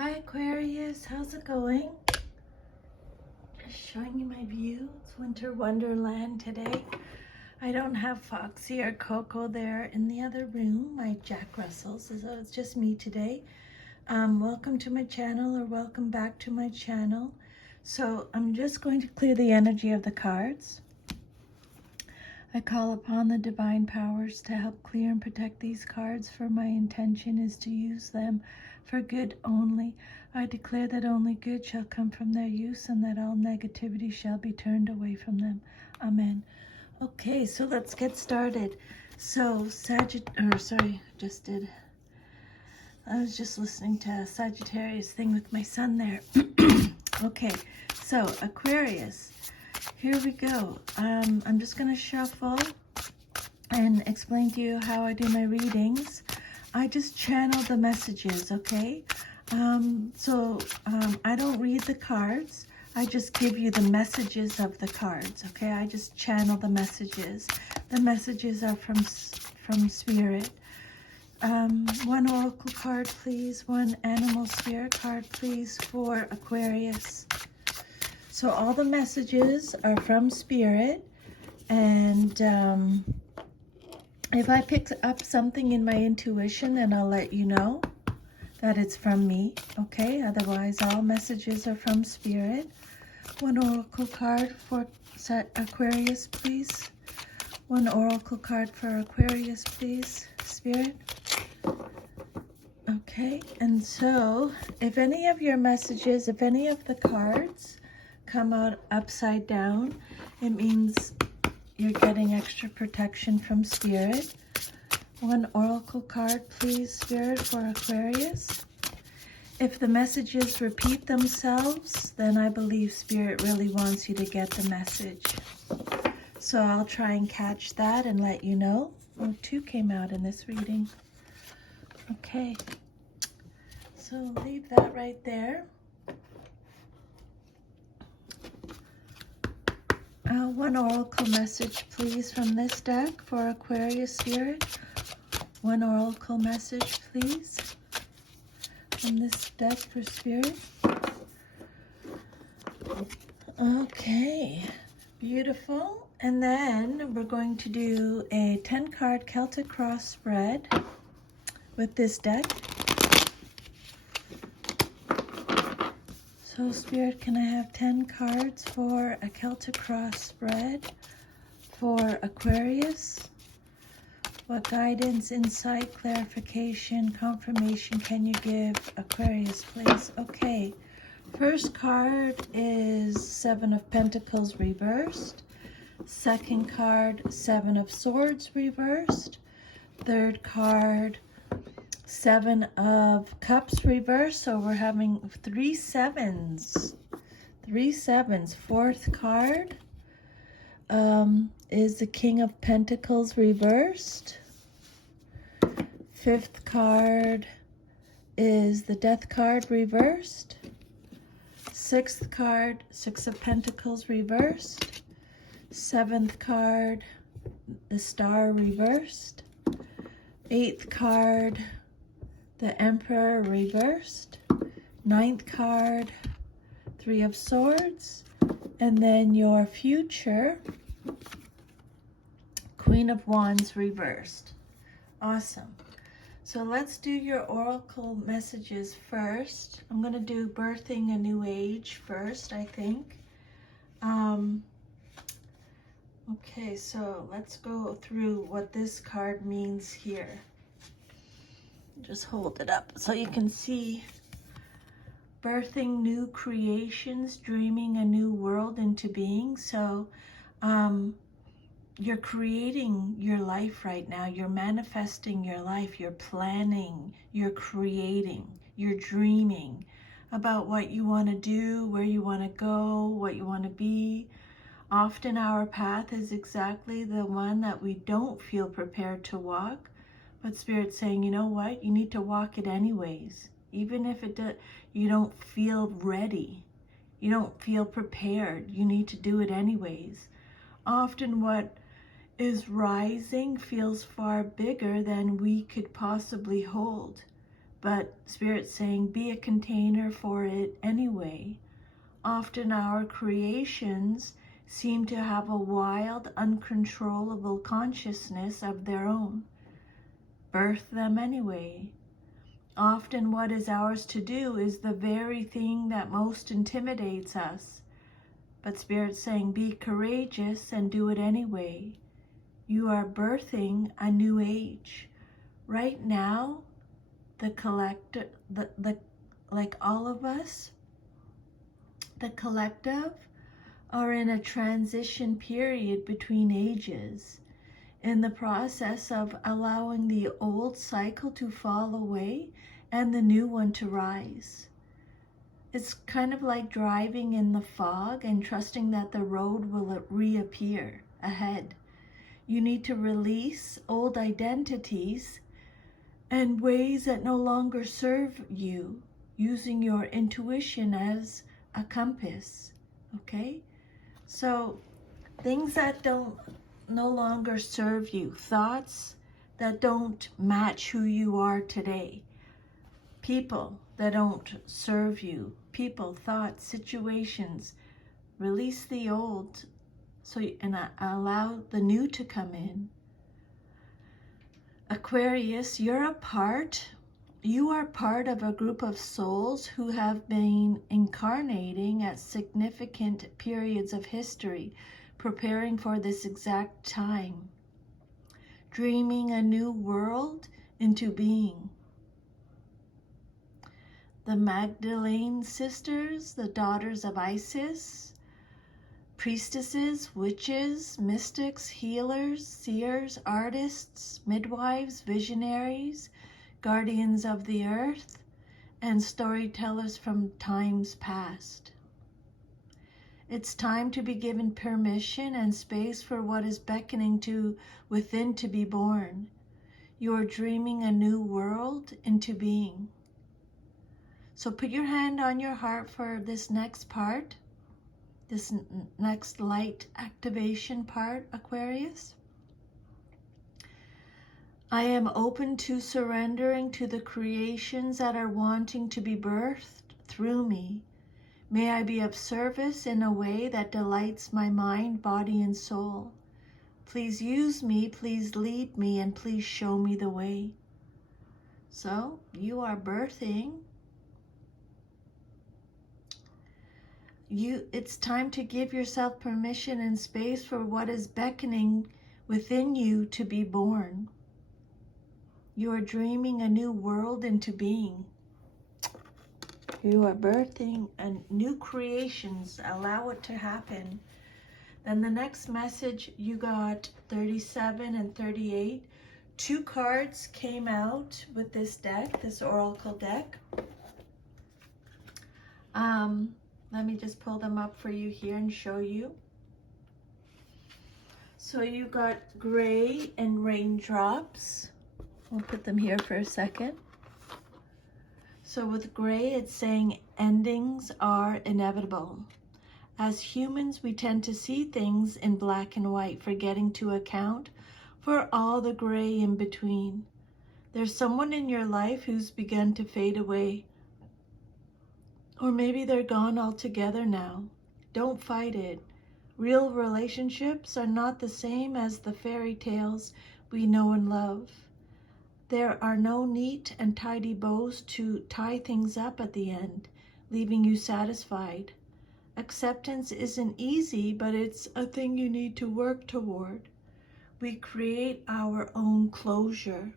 Hi Aquarius, how's it going? Just showing you my view. It's winter wonderland today. I don't have Foxy or Coco there in the other room, my Jack Russells, so it's just me today. Welcome to my channel, or welcome back to my channel. So I'm just going to clear the energy of the cards. I call upon the divine powers to help clear and protect these cards, for my intention is to use them for good only. I declare that only good shall come from their use, and that all negativity shall be turned away from them. Amen. Okay, so let's get started. So I was just listening to a Sagittarius thing with my son there. Okay, so Aquarius, here we go. I'm just going to shuffle and explain to you how I do my readings. I just channel the messages, okay? I don't read the cards. I just give you the messages of the cards, okay? I just channel the messages. The messages are from Spirit. One oracle card, please. One animal spirit card, please, for Aquarius. So all the messages are from Spirit, and if I pick up something in my intuition, then I'll let you know that it's from me, okay? Otherwise, all messages are from Spirit. One oracle card for Aquarius, please. One oracle card for Aquarius, please, Spirit. Okay, and so if any of your messages, if any of the cards come out upside down, it means you're getting extra protection from Spirit. One oracle card, please, Spirit, for Aquarius. If the messages repeat themselves, then I believe Spirit really wants you to get the message. So I'll try and catch that and let you know. Oh, two came out in this reading. Okay, so leave that right there. One oracle message, please, from this deck for Aquarius Spirit. One oracle message, please, from this deck for Spirit. Okay, beautiful. And then we're going to do a 10-card Celtic cross spread with this deck. So Spirit, can I have 10 cards for a Celtic cross spread for Aquarius? What guidance, insight, clarification, confirmation can you give Aquarius, please? Okay, first card is Seven of Pentacles reversed. Second card, Seven of Swords reversed. Third card, Seven of Cups reversed. So we're having three sevens. Fourth card is the King of Pentacles reversed. Fifth card is the Death card reversed. Sixth card, Six of Pentacles reversed. Seventh card, the Star reversed. Eighth card, the Emperor reversed. Ninth card, Three of Swords. And then your future, Queen of Wands reversed. Awesome. So let's do your oracle messages first. I'm going to do Birthing a New Age first, I think. Okay, so let's go through what this card means here. Just hold it up so you can see. Birthing new creations, dreaming a new world into being. So you're creating your life right now. You're manifesting your life. You're planning. You're creating. You're dreaming about what you want to do, where you want to go, what you want to be. Often our path is exactly the one that we don't feel prepared to walk. But Spirit's saying, you know what? You need to walk it anyways. Even if you don't feel ready. You don't feel prepared. You need to do it anyways. Often what is rising feels far bigger than we could possibly hold. but Spirit's saying be a container for it anyway. Often our creations seem to have a wild, uncontrollable consciousness of their own. Birth them anyway. Often what is ours to do is the very thing that most intimidates us. But Spirit's saying be courageous and do it anyway. You are birthing a new age. Right now, like all of us, the collective are in a transition period between ages, in the process of allowing the old cycle to fall away and the new one to rise. It's kind of like driving in the fog and trusting that the road will reappear ahead. You need to release old identities and ways that no longer serve you, using your intuition as a compass, okay? So things that no longer serve you, thoughts that don't match who you are today, people that don't serve you, people, thoughts, situations, release the old and allow the new to come in. Aquarius, you are part of a group of souls who have been incarnating at significant periods of history, preparing for this exact time, dreaming a new world into being. The Magdalene sisters, the daughters of Isis, priestesses, witches, mystics, healers, seers, artists, midwives, visionaries, guardians of the earth, and storytellers from times past. It's time to be given permission and space for what is beckoning within to be born. You are dreaming a new world into being. So put your hand on your heart for this next part. This next light activation part, Aquarius. I am open to surrendering to the creations that are wanting to be birthed through me. May I be of service in a way that delights my mind, body, and soul. Please use me, please lead me, and please show me the way. So you are birthing. It's time to give yourself permission and space for what is beckoning within you to be born. You are dreaming a new world into being. You are birthing new creations. Allow it to happen. Then the next message, you got 37 and 38. 2 cards came out with this deck, this oracle deck. Let me just pull them up for you here and show you. So you got gray and raindrops. We'll put them here for a second. So with gray, it's saying endings are inevitable. As humans, we tend to see things in black and white, forgetting to account for all the gray in between. There's someone in your life who's begun to fade away. Or maybe they're gone altogether now. Don't fight it. Real relationships are not the same as the fairy tales we know and love. There are no neat and tidy bows to tie things up at the end, leaving you satisfied. Acceptance isn't easy, but it's a thing you need to work toward. We create our own closure.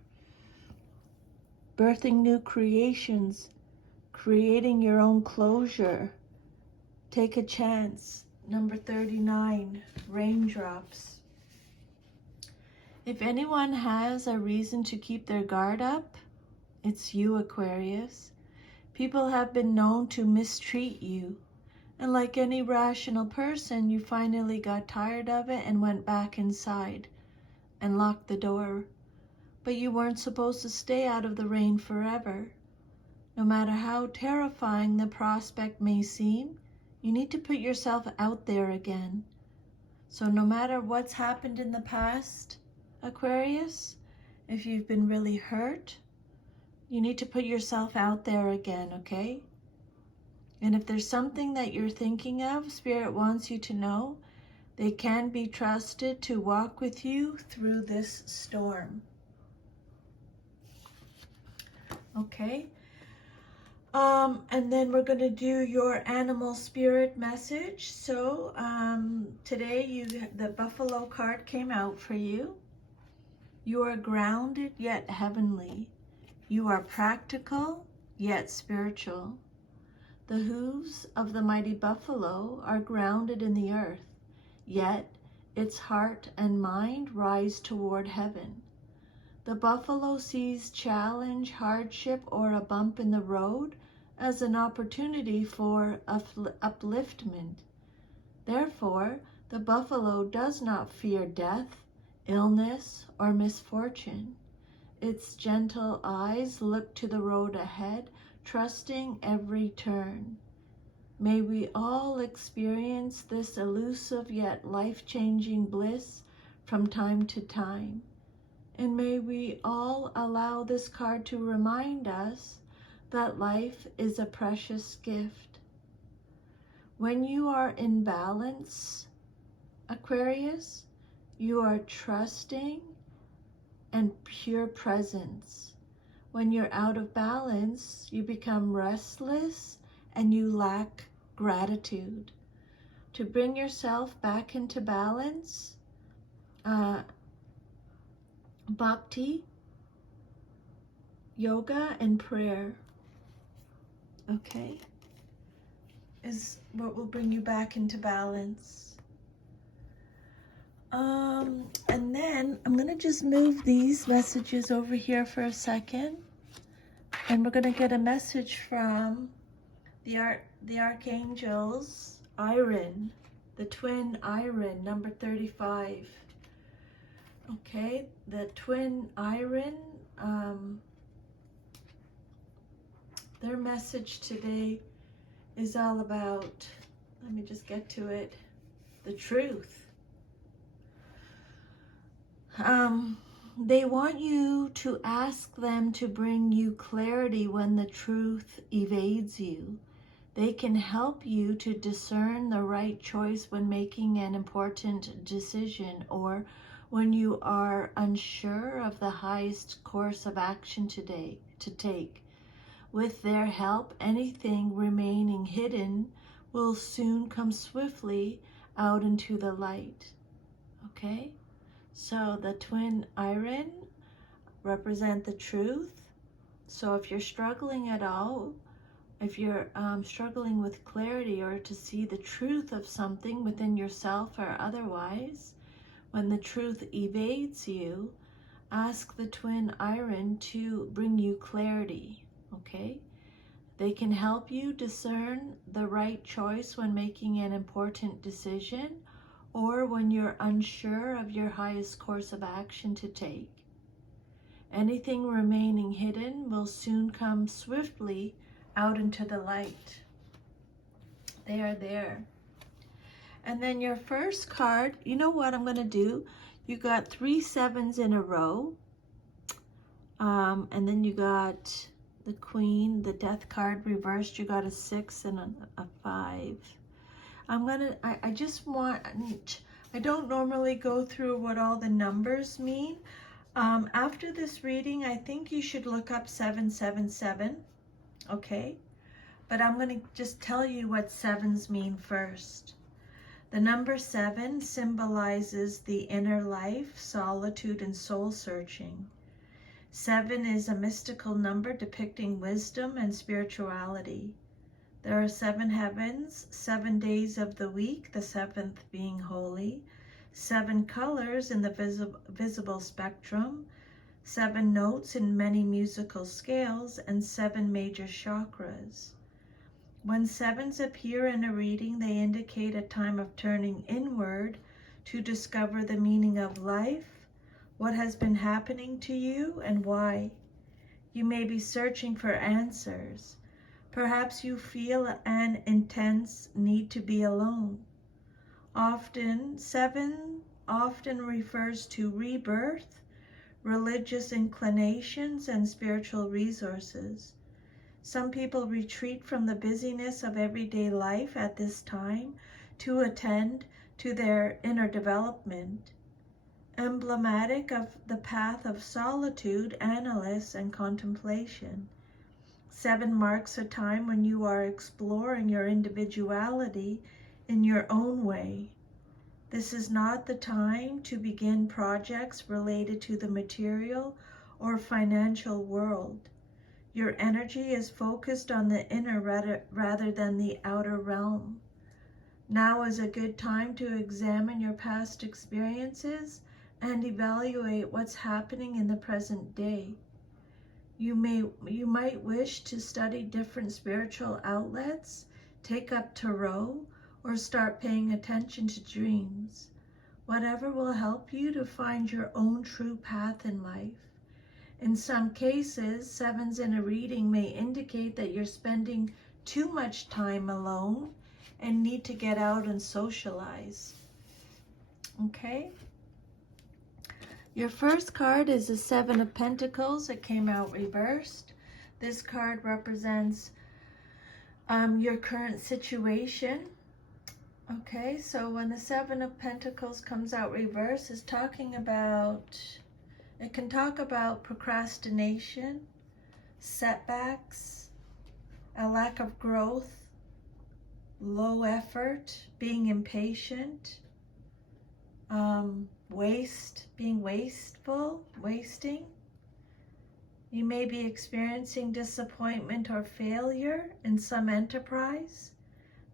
Birthing new creations, creating your own closure. Take a chance. Number 39, raindrops. If anyone has a reason to keep their guard up, it's you, Aquarius. People have been known to mistreat you. And like any rational person, you finally got tired of it and went back inside and locked the door. But you weren't supposed to stay out of the rain forever. No matter how terrifying the prospect may seem, you need to put yourself out there again. So no matter what's happened in the past, Aquarius, if you've been really hurt, You need to put yourself out there again, okay? And if there's something that you're thinking of, Spirit wants you to know they can be trusted to walk with you through this storm. Okay? And then we're going to do your animal spirit message. So today the buffalo card came out for you. You are grounded yet heavenly. You are practical yet spiritual. The hooves of the mighty buffalo are grounded in the earth, yet its heart and mind rise toward heaven. The buffalo sees challenge, hardship, or a bump in the road as an opportunity for upliftment. Therefore, the buffalo does not fear death, illness, or misfortune. Its gentle eyes look to the road ahead, trusting every turn. May we all experience this elusive yet life-changing bliss from time to time. And may we all allow this card to remind us that life is a precious gift. When you are in balance, Aquarius, you are trusting and pure presence. When you're out of balance, you become restless and you lack gratitude. To bring yourself back into balance, bhakti, yoga, and prayer, okay, is what will bring you back into balance. And then I'm going to just move these messages over here for a second. And we're going to get a message from the archangels, Iron, the twin Iron, number 35. Okay, the twin Iron, their message today is all about, let me just get to it, the truth. They want you to ask them to bring you clarity when the truth evades you. They can help you to discern the right choice when making an important decision or when you are unsure of the highest course of action to take. With their help, anything remaining hidden will soon come swiftly out into the light. Okay? So the twin Iron represent the truth. So if you're struggling at all, if you're struggling with clarity or to see the truth of something within yourself or otherwise, when the truth evades you, ask the twin Iron to bring you clarity, okay? They can help you discern the right choice when making an important decision or when you're unsure of your highest course of action to take. Anything remaining hidden will soon come swiftly out into the light. They are there. And then your first card, you know what I'm going to do? You got 3 sevens in a row. And then you got the Queen, the Death card reversed. You got a 6 and a 5. I just want, I don't normally go through what all the numbers mean. After this reading, I think you should look up 777, okay? But I'm going to just tell you what sevens mean first. The number 7 symbolizes the inner life, solitude, and soul searching. 7 is a mystical number depicting wisdom and spirituality. There are 7 heavens, 7 days of the week, the 7th being holy, 7 colors in the visible spectrum, 7 notes in many musical scales, and 7 major chakras. When 7s appear in a reading, they indicate a time of turning inward to discover the meaning of life, what has been happening to you, and why. You may be searching for answers. Perhaps you feel an intense need to be alone. 7 often refers to rebirth, religious inclinations, and spiritual resources. Some people retreat from the busyness of everyday life at this time to attend to their inner development. Emblematic of the path of solitude, analysis, and contemplation. 7 marks a time when you are exploring your individuality in your own way. This is not the time to begin projects related to the material or financial world. Your energy is focused on the inner rather than the outer realm. Now is a good time to examine your past experiences and evaluate what's happening in the present day. You might wish to study different spiritual outlets, take up tarot, or start paying attention to dreams. Whatever will help you to find your own true path in life. In some cases, 7s in a reading may indicate that you're spending too much time alone and need to get out and socialize. Okay? Your first card is the 7 of Pentacles. It came out reversed. This card represents your current situation. Okay, so when the 7 of Pentacles comes out reversed, it's talking about, it can talk about procrastination, setbacks, a lack of growth, low effort, being impatient, being wasteful, wasting. You may be experiencing disappointment or failure in some enterprise.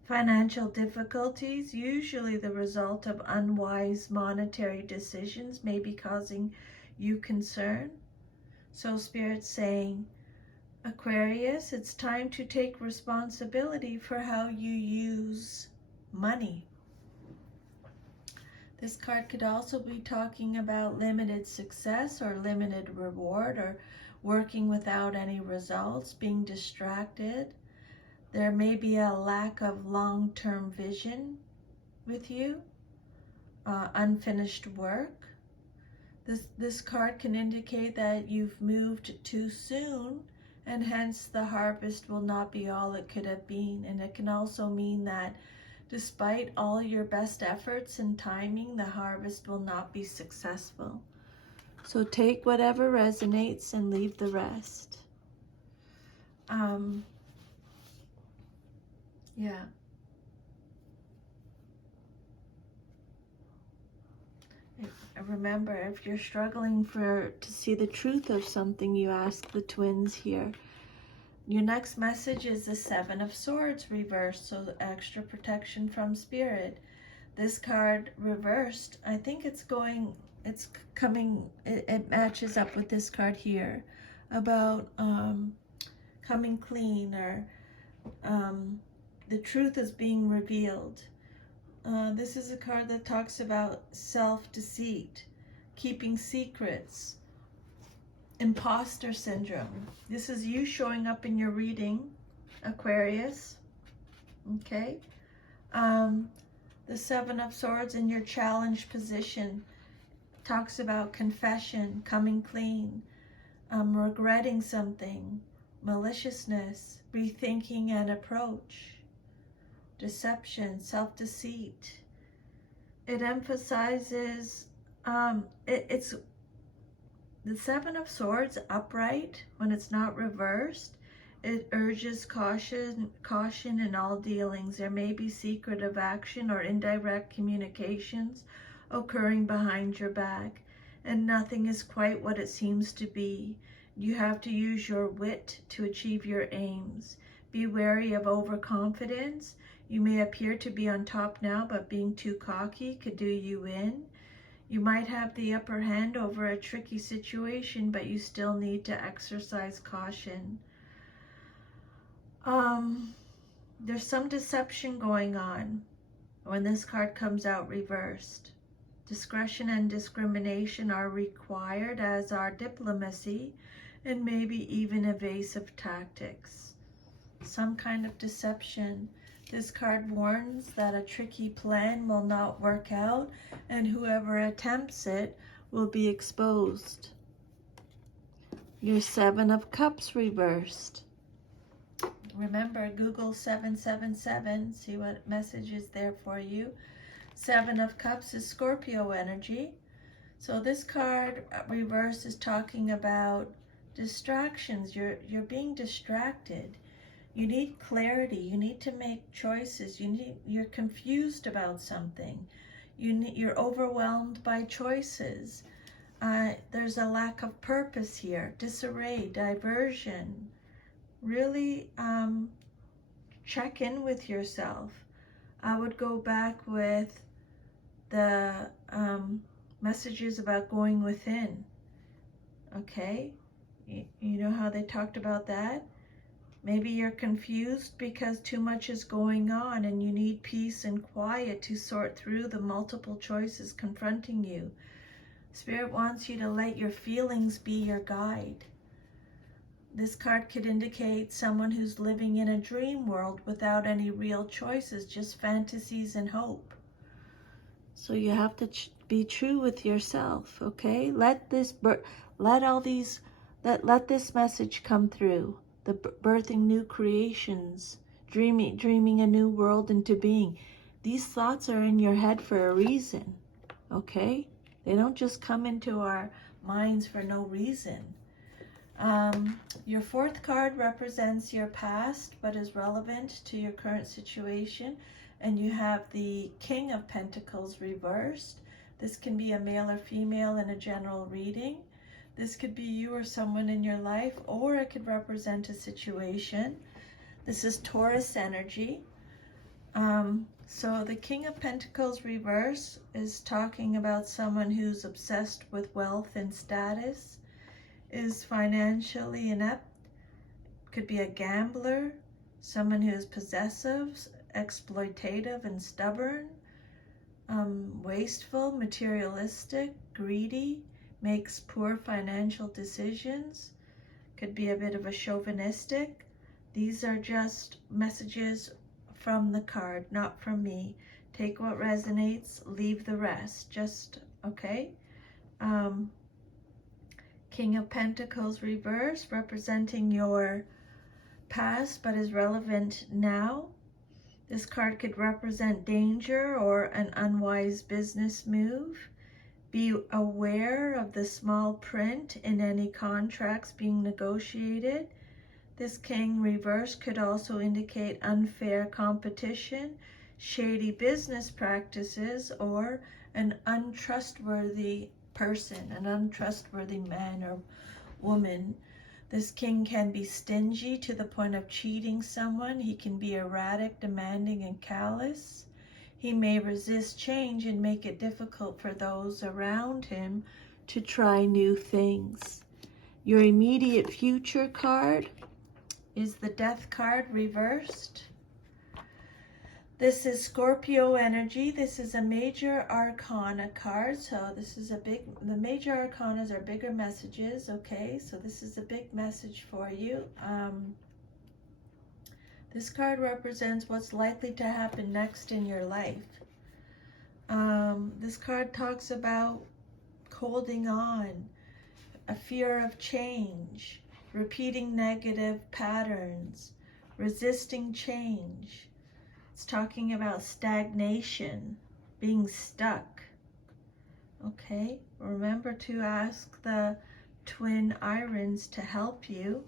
Financial difficulties, usually the result of unwise monetary decisions, may be causing you concern. So Spirit's saying, Aquarius, it's time to take responsibility for how you use money. This card could also be talking about limited success or limited reward, or working without any results, being distracted. There may be a lack of long-term vision with you, unfinished work. This card can indicate that you've moved too soon, and hence the harvest will not be all it could have been. And it can also mean that despite all your best efforts and timing, the harvest will not be successful. So take whatever resonates and leave the rest. Yeah. Remember, if you're struggling to see the truth of something, you ask the twins here. Your next message is the 7 of Swords reversed, so extra protection from Spirit. This card reversed, I think it matches up with this card here about coming clean, or the truth is being revealed. This is a card that talks about self-deceit, keeping secrets, imposter syndrome. This is you showing up in your reading, Aquarius. Okay? The 7 of Swords in your challenged position talks about confession, coming clean, regretting something, maliciousness, rethinking an approach, deception, self-deceit. It emphasizes, it's the 7 of Swords upright when it's not reversed. It urges caution in all dealings. There may be secretive action or indirect communications occurring behind your back, and nothing is quite what it seems to be. You have to use your wit to achieve your aims. Be wary of overconfidence. You may appear to be on top now, but being too cocky could do you in. You might have the upper hand over a tricky situation, but you still need to exercise caution. There's some deception going on when this card comes out reversed. Discretion and discrimination are required, as are diplomacy and maybe even evasive tactics. Some kind of deception. This card warns that a tricky plan will not work out, and whoever attempts it will be exposed. Your Seven of Cups reversed. Remember, Google 777, see what message is there for you. Seven of Cups is Scorpio energy. So this card reverse is talking about distractions. You're being distracted. You need clarity. You need to make choices. You're confused about something. You're overwhelmed by choices. There's a lack of purpose here, disarray, diversion. Really check in with yourself. I would go back with the messages about going within. Okay? You know how they talked about that? Maybe you're confused because too much is going on and you need peace and quiet to sort through the multiple choices confronting you. Spirit wants you to let your feelings be your guide. This card could indicate someone who's living in a dream world without any real choices, just fantasies and hope. So you have to be true with yourself, okay? Let this message come through. The birthing new creations, dreaming a new world into being. These thoughts are in your head for a reason, okay? They don't just come into our minds for no reason. Your fourth card represents your past, but is relevant to your current situation. And you have the King of Pentacles reversed. This can be a male or female in a general reading. This could be you or someone in your life, or it could represent a situation. This is Taurus energy. So the King of Pentacles reverse is talking about someone who's obsessed with wealth and status, is financially inept, could be a gambler, someone who is possessive, exploitative and stubborn, wasteful, materialistic, greedy, makes poor financial decisions, could be a bit of a chauvinistic. These are just messages from the card, not from me. Take what resonates, leave the rest. Just, okay? King of Pentacles reverse, representing your past but is relevant now. This card could represent danger or an unwise business move. Be aware of the small print in any contracts being negotiated. This King reverse could also indicate unfair competition, shady business practices, or an untrustworthy person, an untrustworthy man or woman. This King can be stingy to the point of cheating someone. He can be erratic, demanding, and callous. He may resist change and make it difficult for those around him to try new things. Your immediate future card is the Death card reversed. This is Scorpio energy. This is a major arcana card. So this is the major arcanas are bigger messages, okay? So this is a big message for you. This card represents what's likely to happen next in your life. This card talks about holding on, a fear of change, repeating negative patterns, resisting change. It's talking about stagnation, being stuck. Okay, remember to ask the twin irons to help you.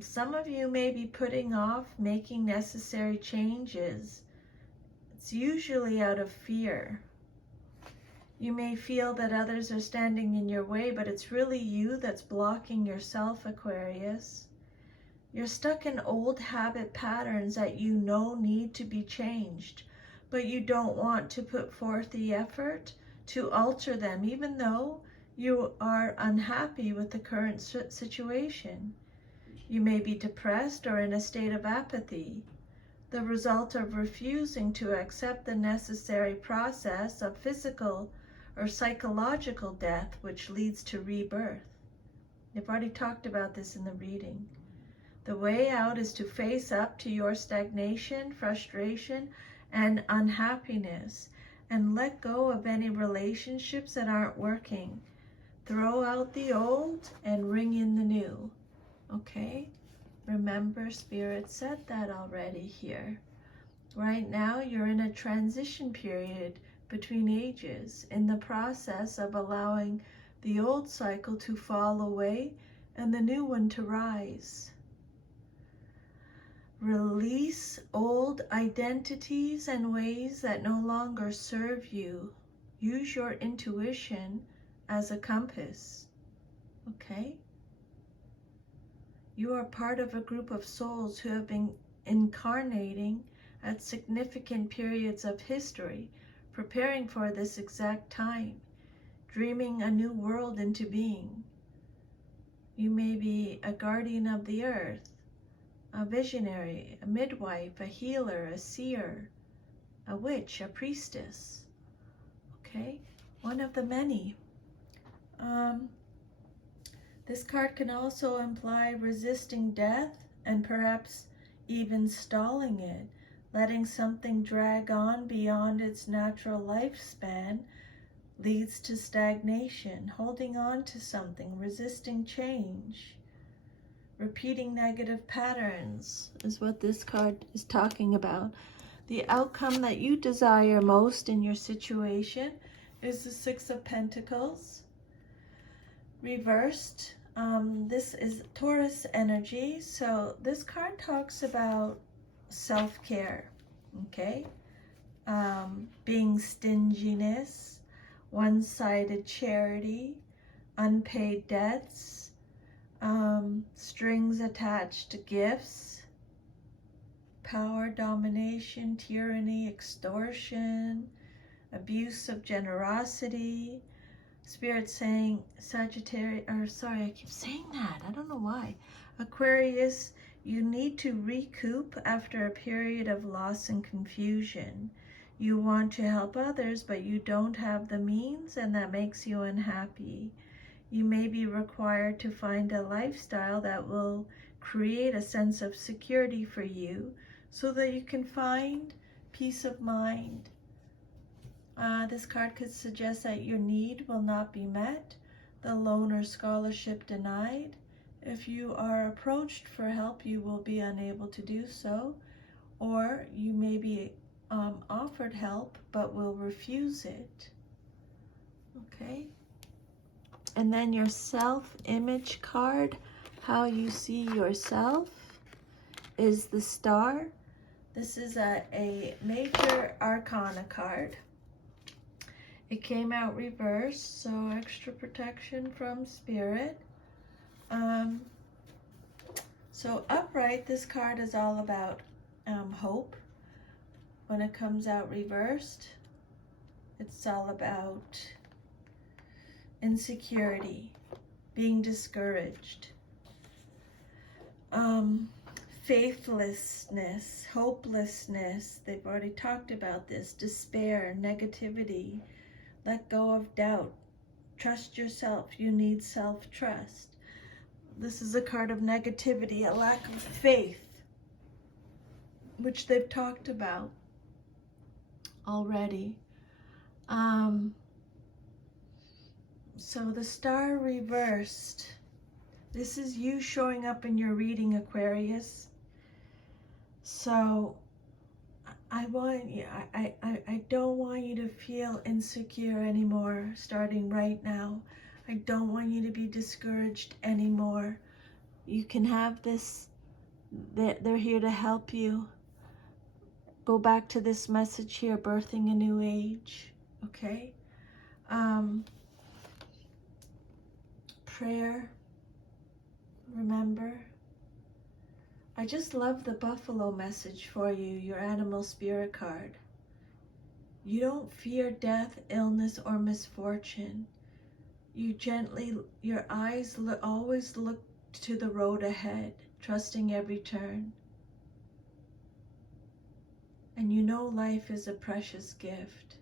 Some of you may be putting off making necessary changes. It's usually out of fear. You may feel that others are standing in your way, but it's really you that's blocking yourself, Aquarius. You're stuck in old habit patterns that you know need to be changed, but you don't want to put forth the effort to alter them, even though you are unhappy with the current situation. You may be depressed or in a state of apathy, the result of refusing to accept the necessary process of physical or psychological death, which leads to rebirth. I've already talked about this in the reading. The way out is to face up to your stagnation, frustration, and unhappiness, and let go of any relationships that aren't working. Throw out the old and ring in the new. Okay? Remember, Spirit said that already here. Right now, you're in a transition period between ages, in the process of allowing the old cycle to fall away and the new one to rise. Release old identities and ways that no longer serve you. Use your intuition as a compass. Okay? You are part of a group of souls who have been incarnating at significant periods of history, preparing for this exact time, dreaming a new world into being. You may be a guardian of the earth, a visionary, a midwife, a healer, a seer, a witch, a priestess. Okay? One of the many. This card can also imply resisting death and perhaps even stalling it, letting something drag on beyond its natural lifespan leads to stagnation, holding on to something, resisting change. Repeating negative patterns is what this card is talking about. The outcome that you desire most in your situation is the Six of Pentacles. Reversed. This is Taurus energy. So this card talks about self-care, okay? Being stinginess, one-sided charity, unpaid debts, strings attached to gifts, power, domination, tyranny, extortion, abuse of generosity. Spirit saying Sagittarius, or sorry, I keep saying that. I don't know why. Aquarius, you need to recoup after a period of loss and confusion. You want to help others, but you don't have the means, and that makes you unhappy. You may be required to find a lifestyle that will create a sense of security for you so that you can find peace of mind. This card could suggest that your need will not be met, the loan or scholarship denied. If you are approached for help, you will be unable to do so, or you may be offered help but will refuse it. Okay? And then your self-image card, how you see yourself, is the Star. This is a major arcana card. It came out reversed, so extra protection from Spirit. So upright, this card is all about hope. When it comes out reversed, it's all about insecurity, being discouraged, faithlessness, hopelessness. They've already talked about this. Despair, negativity. Let go of doubt. Trust yourself. You need self-trust. This is a card of negativity, a lack of faith, which they've talked about already. So the Star reversed. This is you showing up in your reading, Aquarius. So I don't want you to feel insecure anymore starting right now. I don't want you to be discouraged anymore. You can have this. They're here to help you. Go back to this message here, birthing a new age. Okay? Prayer. Remember. I just love the buffalo message for you, your animal spirit card. You don't fear death, illness, or misfortune. You gently, your eyes always look to the road ahead, trusting every turn. And you know life is a precious gift.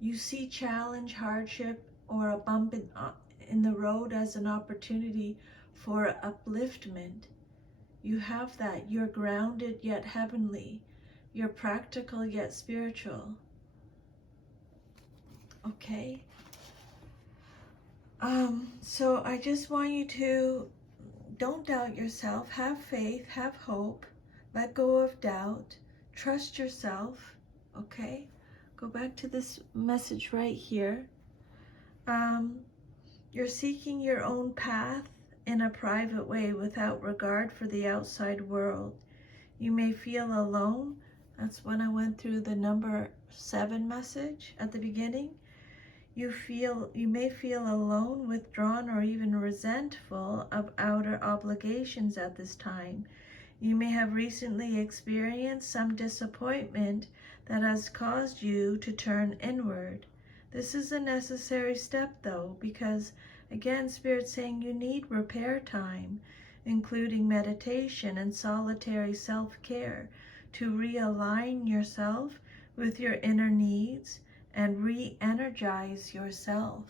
You see challenge, hardship, or a bump in the road as an opportunity for upliftment. You have that. You're grounded yet heavenly. You're practical yet spiritual. Okay? So I just want you to don't doubt yourself. Have faith, have hope, let go of doubt, trust yourself, okay? Go back to this message right here. You're seeking your own path in a private way without regard for the outside world. You may feel alone. That's when I went through the number 7 message at the beginning. You may feel alone, withdrawn, or even resentful of outer obligations at this time. You may have recently experienced some disappointment that has caused you to turn inward. This is a necessary step though, because again, Spirit's saying you need repair time, including meditation and solitary self-care, to realign yourself with your inner needs and re-energize yourself.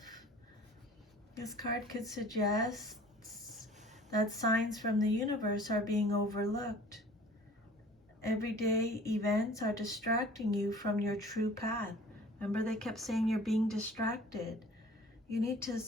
This card could suggest that signs from the universe are being overlooked. Everyday events are distracting you from your true path. Remember, they kept saying you're being distracted. You need to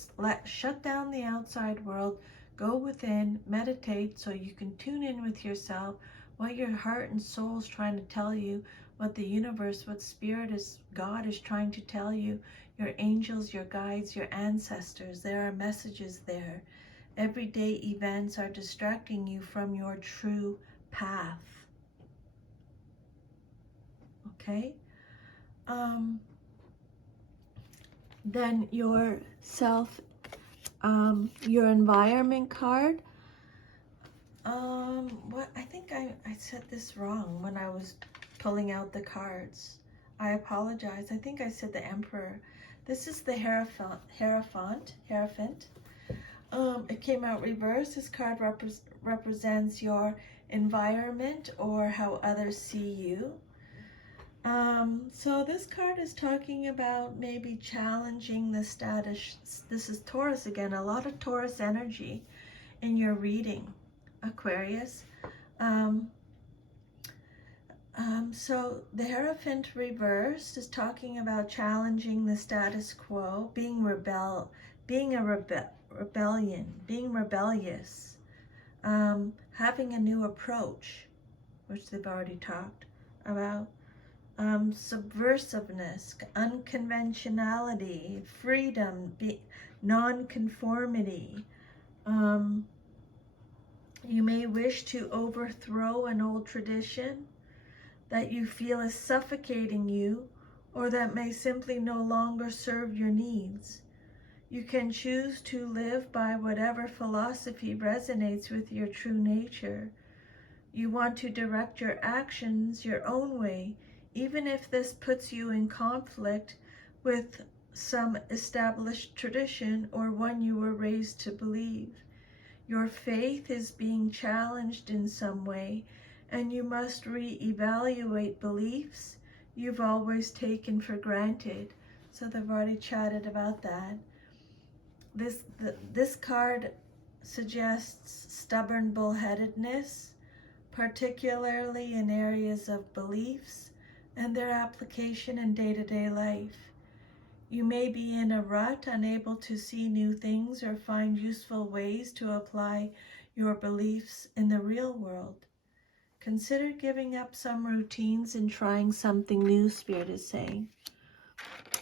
shut down the outside world, go within, meditate so you can tune in with yourself, what your heart and soul is trying to tell you, what the universe, what Spirit is, God is trying to tell you, your angels, your guides, your ancestors. There are messages there. Everyday events are distracting you from your true path. Okay? Then your your environment card. What I think I said this wrong when I was pulling out the cards. I apologize. I think I said the Emperor. This is the Hierophant. It came out reversed. This card represents your environment or how others see you. So this card is talking about maybe challenging the status. This is Taurus again, a lot of Taurus energy in your reading, Aquarius. So the Hierophant reversed is talking about challenging the status quo, being rebellious, having a new approach, which they've already talked about. Subversiveness, unconventionality, freedom, non-conformity. You may wish to overthrow an old tradition that you feel is suffocating you, or that may simply no longer serve your needs. You can choose to live by whatever philosophy resonates with your true nature. You want to direct your actions your own way, even if this puts you in conflict with some established tradition or one you were raised to believe. Your faith is being challenged in some way, and you must re-evaluate beliefs you've always taken for granted. So they've already chatted about that. This card suggests stubborn bullheadedness, particularly in areas of beliefs and their application in day-to-day life. You may be in a rut, unable to see new things or find useful ways to apply your beliefs in the real world. Consider giving up some routines and trying something new, Spirit is saying.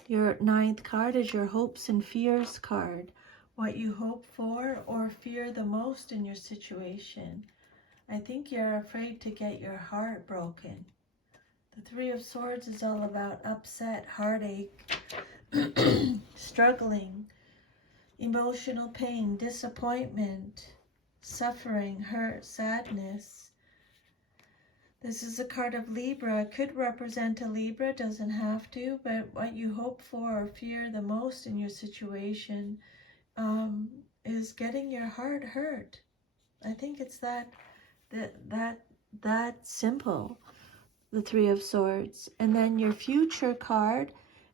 Your 9th card is your hopes and fears card. What you hope for or fear the most in your situation. I think you're afraid to get your heart broken. The 3 of Swords is all about upset, heartache, struggling, emotional pain, disappointment, suffering, hurt, sadness. This is a card of Libra. It could represent a Libra, doesn't have to, but what you hope for or fear the most in your situation is getting your heart hurt. I think it's that simple. The 3 of Swords. And then your future card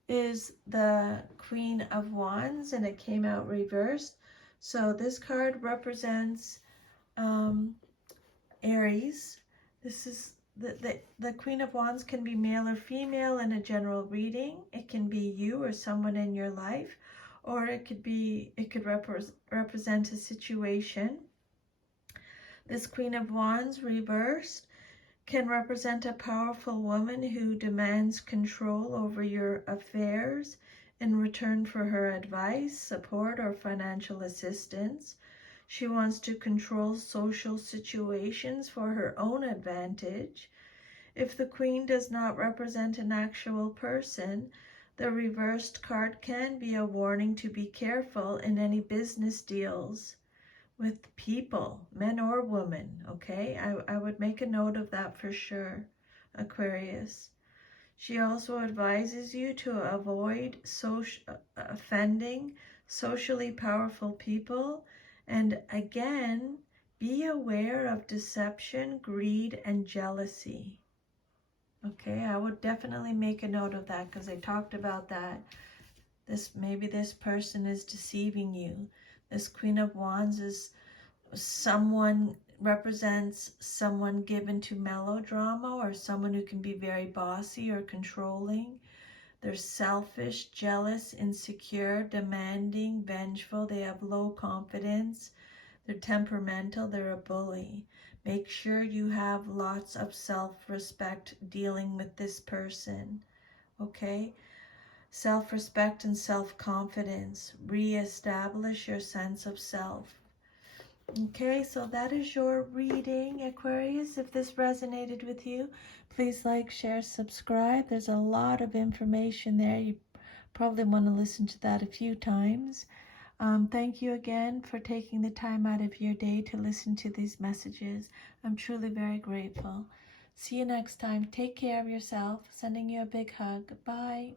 is the Queen of Wands, and it came out reversed. So this card represents Aries. This is the Queen of Wands can be male or female in a general reading. It can be you or someone in your life, or it could represent a situation. This Queen of Wands reversed can represent a powerful woman who demands control over your affairs in return for her advice, support, or financial assistance. She wants to control social situations for her own advantage. If the Queen does not represent an actual person, the reversed card can be a warning to be careful in any business deals with people, men or women, okay? I would make a note of that for sure, Aquarius. She also advises you to avoid offending socially powerful people, and again, be aware of deception, greed, and jealousy. Okay, I would definitely make a note of that because I talked about that. Maybe this person is deceiving you. This Queen of Wands is represents someone given to melodrama, or someone who can be very bossy or controlling. They're selfish, jealous, insecure, demanding, vengeful. They have low confidence. They're temperamental. They're a bully. Make sure you have lots of self-respect dealing with this person, okay? Self-respect and self-confidence. Re-establish your sense of self. Okay, so that is your reading, Aquarius. If this resonated with you, please like, share, subscribe. There's a lot of information there. You probably want to listen to that a few times. Thank you again for taking the time out of your day to listen to these messages. I'm truly very grateful. See you next time. Take care of yourself. Sending you a big hug. Bye.